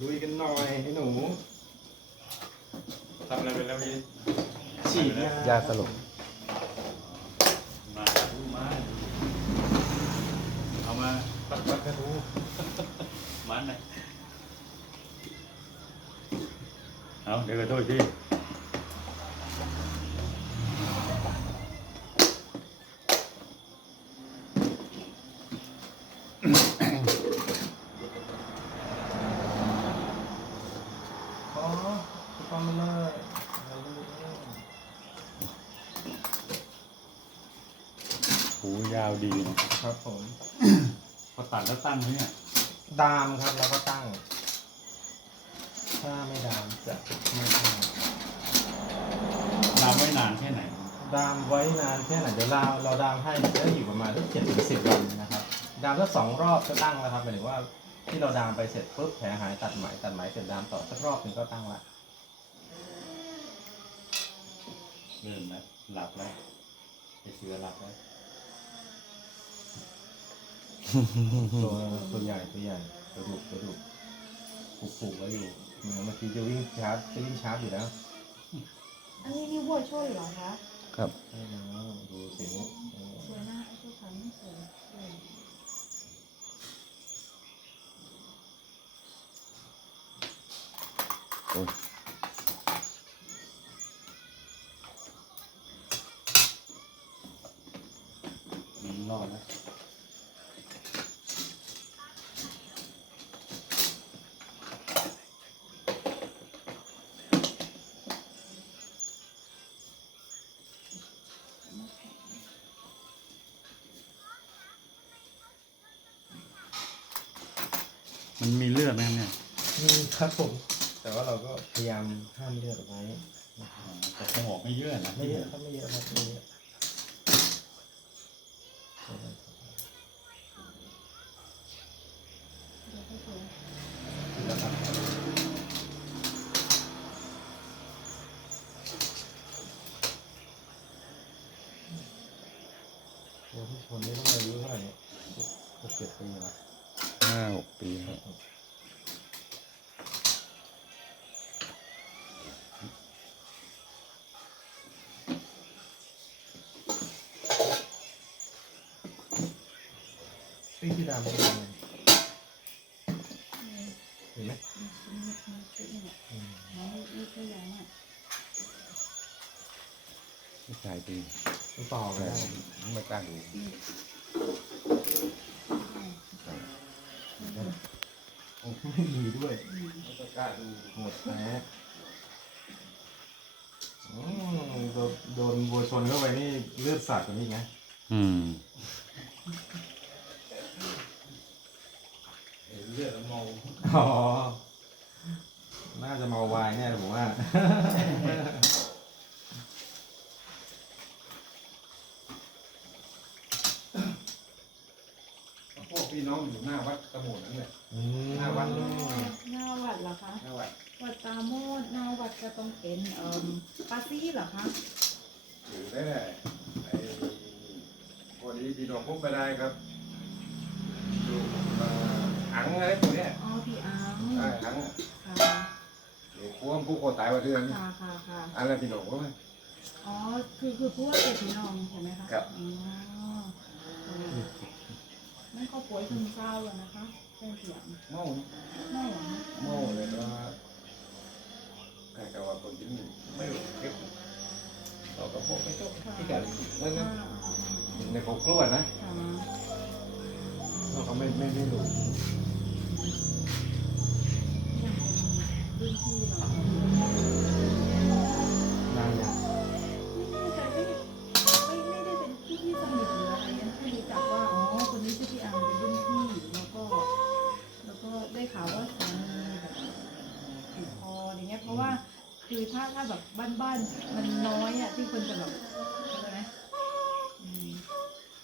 ลุยกันหน่อยให้หนูทำอะไรไปแล้วพี่ฉีดยาสลบมาดูมาเอามาปัดปัดกระทูมันไหนเอาเดี๋ยวกระโทษพี่ อ๋อคุณป้อมมาเลย หูยาวดีนะครับผมพอตัดแล้วตั้งไหมเนี่ยดามครับแล้วก็ตั้ง ถ้าไม่ดามจะไม่ตั้งนานไว้นานแค่ไหน ดามไว้นานแค่ไหนเดี๋ยวเราเราดามให้จะอยู่ประมาณเจ็ดถึงสิบวันนะครับ ดามสักสองรอบก็ตั้งแล้วครับหมายถึงว่าที่เราดามไปเสร็จปุ๊บแผลหายตัดไหมตัดไหมเสร็จดามต่อสักรอบหนึ่งก็ตั้งละเริ่มแล้วหลับแล้วไอเสือหลับแล้ว ตัวตัวใหญ่ตัวใหญ่ตัวดุตัวดุปลูกปลูกไว้อยู่เมื่อกี้จะวิ่งชาร์จจะวิ่งชาร์จอยู่แล้วอันนี้นี่วัวช่วยเหรอคะครับใช่แล้วดูสิเออสวยมากไอ้เจ้าขันนี่สวยสวยโอ้ย มันมีเลือดไหมครับเนี่ยนี่ครับผม แต่ว่าเราก็พยายามห้ามเลือดเอาไว้อ๋อแต่สมองไม่เยอะนะไม่เยอะครับไม่เยอะครับไม่เยอะ เดี๋ยวก็สวย แล้วครับตัวที่ชนนี่ต้องอายุเท่าไหร่เนี่ยหกเจ็ดปีเหรอ ห้าหกปีครับ พี่ที่ดำเป็นยังไงเห็นไหมนี่ปีนี่ชุดนี่แหละอืมน้องนี่ตัวใหญ่มากไม่ตายปีมันต่อกันแต่ได้ไม่กล้าดูโอ้ไม่มีด้วยไม่กล้าดูหมดแพ้โดนโวัวชนเข้าไปนี่เลือดสาดกว่านี้อีกนะอืม เลือดเมา อ๋อ น่าจะเมาวายแน่เลยผมว่า พวกพี่น้องอยู่หน้าวัดตะโหมดนั่นแหละ อืมหน้าวัดเลยหน้าวัดเหรอคะ หน้าวัดวัดตาโมดหน้าวัดจะต้องเป็นเอ่อปาซี่เหรอคะอยู่ได้แหละไอ้พอดีพี่น้องพบไปได้ครับอยู่เอ่ ออังอะไรตัวเนี้ยอ๋อพี่อังไอ้อังอะค่ะเดี๋ยวพวกผู้คนตายว่าเดือนค่ะค่ะค่ะอันนั้นพี่น้องก็ไหมอ๋อคือคือพูดว่าเป็นพี่น้องใช่ไหมคะครับ อ๋อนั่นเขาป่วยซึมเศร้าอะนะคะเป็นเสียงเมาไม่เหรอคะเมาเลยก็ใครก็ว่าคนที่นี่ไม่รู้เก็บเราก็พบไปเจ้าที่กันนั่นอ่านะอ่าอ่าในครอบครัวนะค่ะเราก็ไม่ไม่ไม่รู้ ค่รู้จักว่าอ๋อคนนี้ชื่อพี่อังเป็นรุ่นพี่แล้วก็แล้วก็ได้ข่าวว่าสามีแบบถูกคออย่างเงี้ยเพราะว่าคือถ้าถ้าแบบบ้านๆมันน้อยอะที่คนจะแบบเข้าใจไหม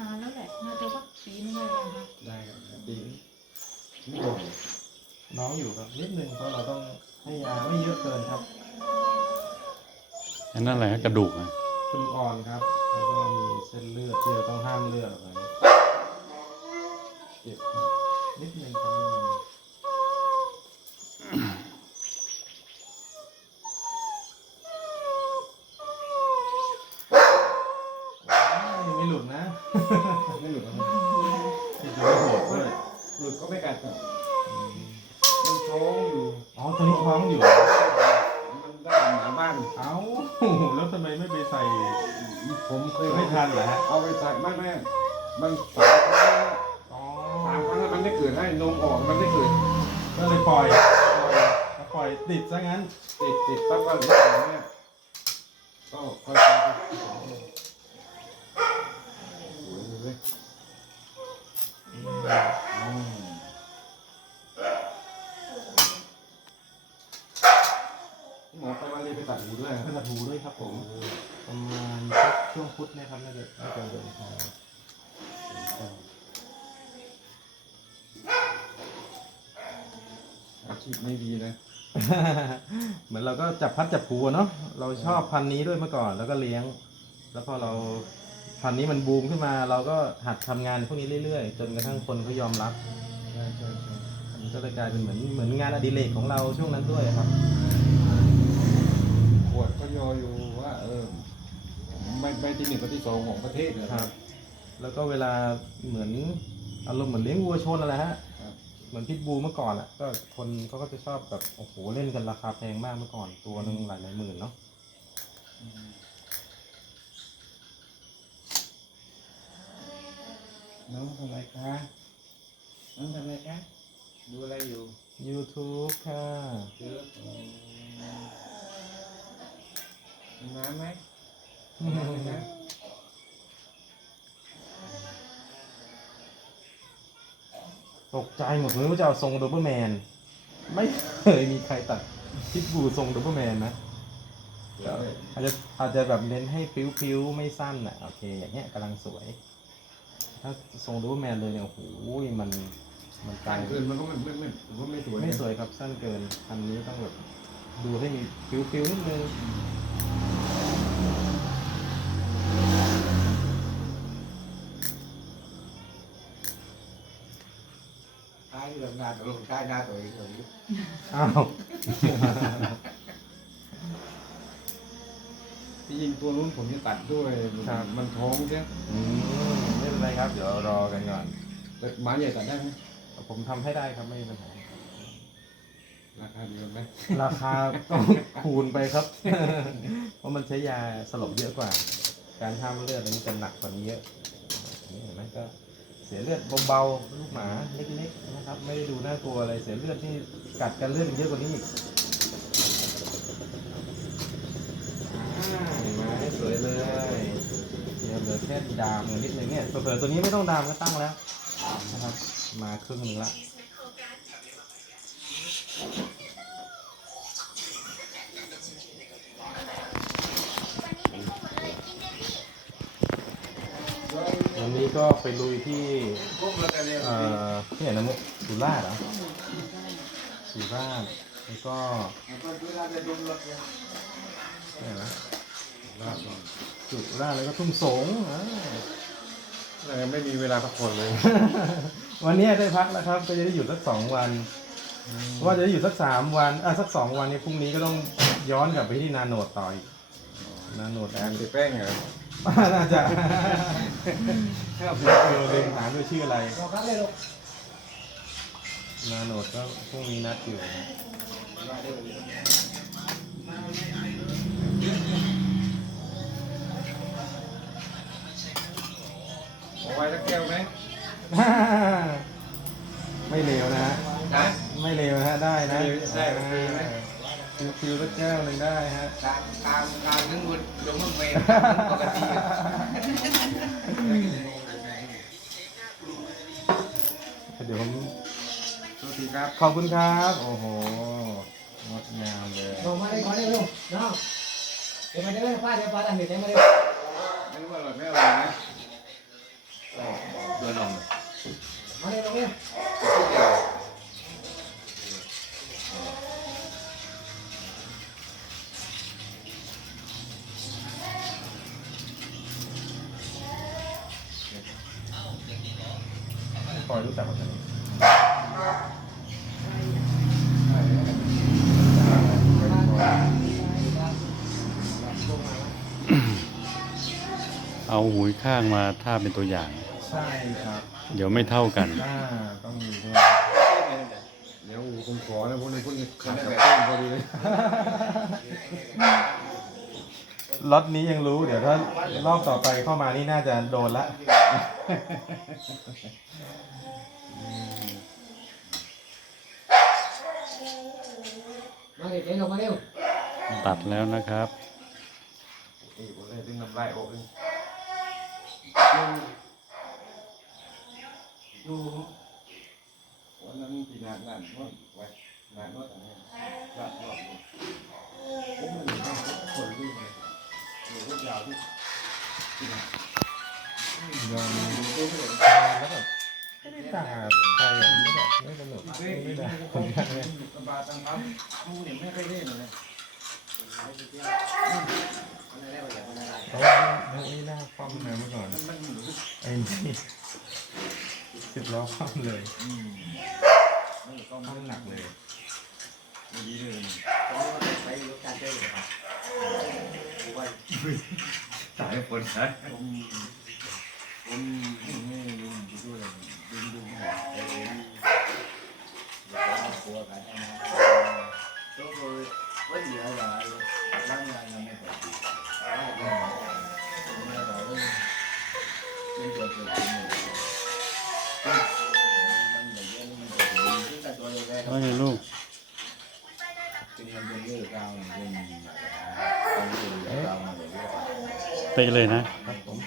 นานแล้วแหละน่าจะสักปีนึงเลยนะคะได้ครับปีนี่บ่นน้องอยู่ครับนิดนึงเพราะเราต้อง ให้ยาไม่เยอะเกินครับอันนั้นอะไรฮะกระดูกอะคุณอ่อนครับ แล้วก็มีเส้นเลือดที่เราต้องห้ามเลือดออกไปเจ็บครับนิดนึงครับนิดนึง นะ ไม่หลุดหรอก ติดอยู่ในโหดด้วย หลุดก็ไม่กัดครับมันท้องอยู่ อ๋อต อนนี้ท้องอยู่ มันได้หมาบ้านเอ้าแล้วทำไมไม่ไปใส่ผมเคยไม่ทันเหรอฮะเอาไปใส่ไม่ไม่มันสามครั้งอ๋อสามครั้งแล้วมันไม่เกิดให้นมออกมันไม่เกิดก็เลยปล่อยปล่อยติดซะงั้น ติดติดปั๊บก็เหลืออย่างเนี้ยก็ค่อยๆ ด้วยครับผม ประมาณสักช่วงพุธนะครับน่าจะน่าจะเดินทางอาชีพไม่ดีนะ เหมือนเราก็จับพัดจับผูเนาะเราชอบพันธุ์นี้ด้วยเมื่อก่อน แล้วก็เลี้ยง แล้วพอเราพันธุ์นี้มันบูมขึ้นมา เราก็หัดทำงานพวกนี้เรื่อยๆ จนกระทั่งคนเขายอมรับใช่ใช่ใช่ก็เลยกลายเป็นเหมือนเหมือนงานอดิเรกของเราช่วงนั้นด้วยครับ วดก็ยออยู่ว่าเออไม่ไม่ที่หนึ่งก็ที่สองของประเทศนะ ครับ แล้วก็เวลาเหมือนอารมณ์เหมือนเลี้ยงวัวชนอะไรฮะครับ เหมือนพิทบูเมื่อก่อนอะ ก็คนเขาก็จะชอบแบบโอ้โหเล่นกันราคาแพงมากเมื่อก่อนตัวหนึ่งหลายหลายหมื่นเนาะน้องทำอะไรคะน้องทำอะไรคะดูอะไรอยู่ YouTube ค่ะ เจอ น้ำไหมน้ำไหมตกใจหมดเลยว่าจะเอาทรงโดเบอร์แมน ไม่เคยมีใครตัดพิทบูทรงโดเบอร์แมนนะอาจจะอาจจะแบบเน้นให้ฟิวๆไม่สั้นอะโอเคอย่างเงี้ยกำลังสวย ถ้าทรงโดเบอร์แมนเลยเนี่ยโอ้โหมันมันกลาการยเกินมันก็ไม่ไม่ไม่ผมว่าไม่สวยไม่สวยครับสั้นเกินอันนี้ต้องแบบดูให้มีฟิวๆนิดนึง ท้ายเรื่องงานลงท้ายหน้าตัวเองเลยอ้าวที่จริงตัวนู้นผมจะตัดด้วยมันท้องใช่ไหมอืมไม่เป็นไรครับ เดี๋ยวรอกันก่อนแต่หมาใหญ่ตัดได้ไหมผมทำให้ได้ครับไม่มีปัญหา ราคาดีกันไหมราคาต้องคูณไปครับ เพราะมันใช้ยาสลบเยอะกว่า การห้ามเลือดอันนี้จะหนักกว่านี้เยอะนี่เห็นไหมก็เสียเลือดเบาๆลูกหมาเล็กๆนะครับ ไม่ได้ดูน่ากลัวอะไรเสียเลือดที่กัดกันเลือดมันเยอะกว่านี้อีกอ่าเห็นไหมสวยเลยเดี๋ยวเหลือแค่ดามเงินนิดนึงเนี่ยเผื่อๆตัวนี้ไม่ต้องดามก็ตั้งแล้วนะครับมาครึ่งหนึงละ ก็ไปลุยที่เราจะเนเอ่อที่ไหนนะมุกสุราษฎร์เหรอสุราษฎร์แล้วก็นี่ยที่ไหนนะสุราษฎร์แล้วก็ทุ่งสงอ่าเรไม่มีเวลาพักผ่อนเลย วันนี้ได้พักแล้วครับ ก็จะได้หยุดสักสองวันเพราะว่าจะได้หยุดสักสามวันอะสักสองวันนี้พรุ่งนี้ก็ต้องย้อนกลับไปที่นาโนดต่ออีกนาโนดแอนเสียแป้งเหรอ น่าจะเออเรียนถามด้วยชื่ออะไรนาโนดก็พรุ่งนี้นัดอยู่นะเอาไว้สักแก้วไหมไม่เลวนะฮะ นะ ไม่เลวนะฮะ ได้นะไม่เลวได้โอเคไหม ฟิวฟิวสักแก้วหนึ่งได้ฮะตามตามตามนึกว่า ลงมันเมนปกติอะเดี๋ยวผมสวัสดีครับขอบคุณครับ โอ้โหงดงามเลยลงมาได้ก่อนได้ลูกน้องเดี๋ยวมาได้ป้าเดี๋ยวป้าทำเดี๋ยวมาได้ไม่รู้ว่าอร่อยไม่อร่อยนะเบอร์นมมาได้ตรงนี้ปอยรู้ จักกันไหมเอาเอาหุยข้างมาถ้าเป็นตัวอย่าง ใช่ครับ เดี๋ยวไม่เท่ากันหน้าต้องมีด้วยเดี๋ยวผมขอนะพวกนี้พวกนี้ขาดกับต้นพอดีเลย ล็อตนี้ยังรู้เดี๋ยวถ้ารอบต่อไปเข้ามานี่น่าจะโดนละ มาเด็กเด็กลงมาเร็วตัดแล้วนะครับ นี่ผมเลยดึงน้ำลายออกเลยดูวันนั้นที่งานงานนวดไว้งานนวดอะไรงานนวดผมไม่รู้ว่าคนรู้ไห มหรือว่ายาวที่ยอมแล้วแบบไม่ได้ต่างกับใครอะไม่แบบไม่สนุกไม่ได้ผมอยากเนี่ยกระบาตังปั๊มมูเนี่ยไม่ค่อยเล่นเลยอะไรได้บ้างอะไรได้เพราะว่าไม่น่าคว่ำนะเมื่อก่อนมันมันหนูไอ้นี่สิบล้อคว่ำเลยอืมไม่ต้องคว่ำหนักเลยไม่ดีเลยผมว่าไปรถการเต้นเลยครับว่า สายฝนนะผมผมไม่รู้จะดูอะไรดูดูหาเออกลัวกันนะตัวตัววันเดียว là lắm là là mẹ phải chịu đó là mẹ bảo ơi bây giờ thì chúng ta cho đây ว่าไงลูก Kinh doanh dân với cao này dân con người cao mà để biết เป๊ะเลยนะ ครับผม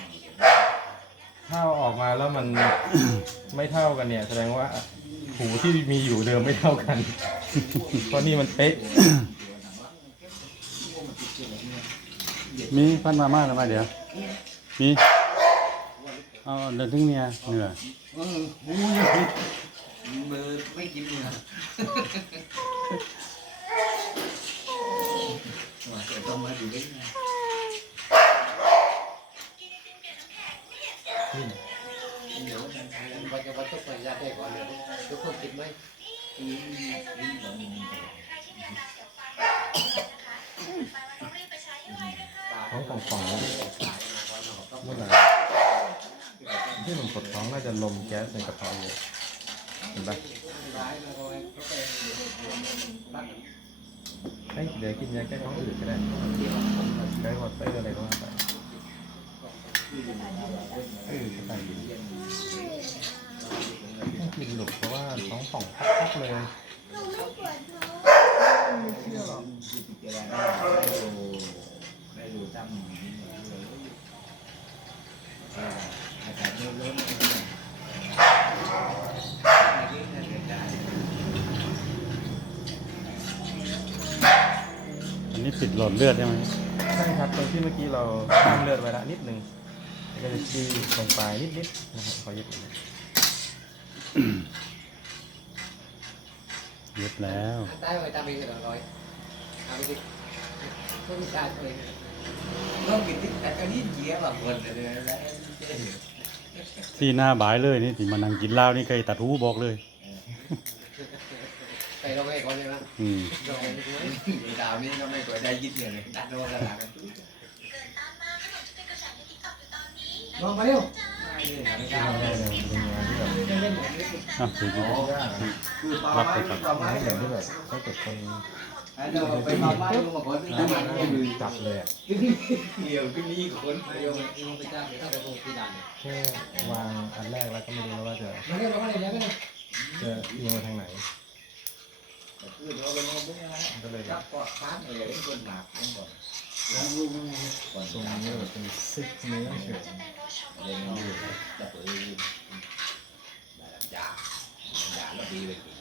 ถ้าเอาออกมาแล้วมัน ไม่เท่ากันเนี่ย แสดงว่าหูที่มีอยู่เดิมไม่เท่ากัน เพราะนี่มันเป๊ะมีพันมาม่าหรือไม่เดี๋ยว มี เอาเดินถึงเนี่ยเหนื่อย ừ ngu như mơ น่าจะลมแก๊สในกระเพาะเยอะเห็นปะเฮ้ยเดี๋ยวกินยาแก้ท้องอืดก็ได้แก้หวัดไส้อะไรก็ว่าไปเออก็ได้ดีต้องกินหลุกเพราะว่าท้องป่องพักๆเลย đây đủ trăm à อันนี้ปิดหลอดเลือดใช่ไหมใช่ครับตรงที่เมื่อกี้เราห้ามเลือดไว้ละนิดนึงก็จะชี้ตรงปลายนิดๆนะครับขอยึดหน่อยนะเย็บแล้ว tay rồi ta bị rồi rồi à bị không sai thôi nó bị tích cả cái nít gì á mà quần rồi đấy ที่หน้าบายเลยนี่ที่มานั่งกินเหล้านี่เคยตัดหูบอกเลย thầy đâu nghe con đi không อืม rồi người đào đi năm nay tuổi đây dít người này đặt đâu là làm Vâng, bao nhiêu? Hai mươi là nó ที่ cao ทำได้ lên. เนี่ยเป็นงานที่แบบ Lên lên một cái อะถือดู Cứ to Lắp mái, tay to ไม่ mái อย่าง rồi. ที่แบบถ้าเกิดคน Đấy, rồi phải to mái nhưng mà có cái น้ำ cái มัน mặt เนี่ย nhiều จับเลยอะ nhiều cái ly của con nhiều nhưng mà người ta người ta có một cái đàn này แค่วางอันแรกแล้วก็ไม่รู้แล้วว่าจะ nó đây nó đây nó đây จะเอีย ราบเลกอดค้างเลยเป็นคนหนักเป็นคนลองดูกก่อนตรงนี้เป็นซิกเนื้อเฉยเลยนอนจับเออด่าด่าด่าแล้วดีเปกิน